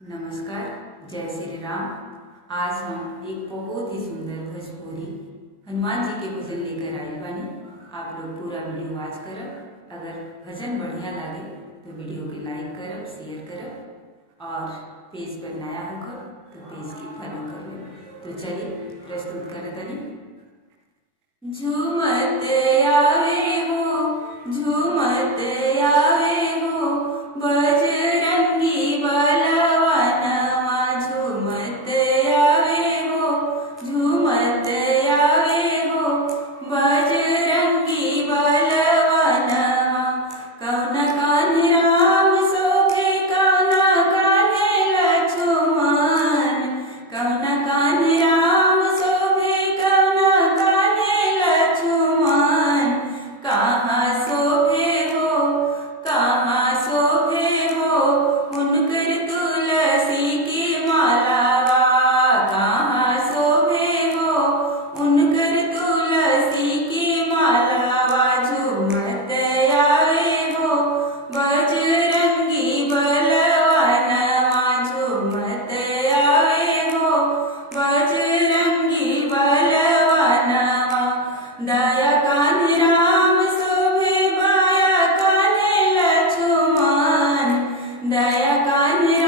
नमस्कार, जय श्री राम। आज हम एक बहुत ही सुंदर भोजपुरी हनुमान जी के भजन लेकर आए बानी। आप लोग पूरा वीडियो वॉच करब। अगर भजन बढ़िया लगे तो वीडियो के लाइक करब, शेयर करब और पेज पर नया होकर तो पेज की फॉलो करब। तो चलिए प्रस्तुत करत हनी। झूमत आवे हो, झूमत आवे हो, बजरंगी बलवानवा झूमत आवे हो, झूमत आवे हो, बजरंगी बलवानवा। कौन कान्हे राम सोभे, कौन कान्हे लक्ष्मण, कौन कान्हे राम सोभे, कौन कान्हे लक्ष्मण। कहाँ शोभे हो, कहाँ शोभे हो, उनकर तुलसी की मालावा। कहाँ शोभे हो, उनकर तुलसी की मालावा। झूमत आवे हो, बजरंगी बलवानवा झूमत आवे हो, बजरंगी बलवानवा। दया कान्हे राम शोभे, बाया कान्हे लक्ष्मण, दया कान्हे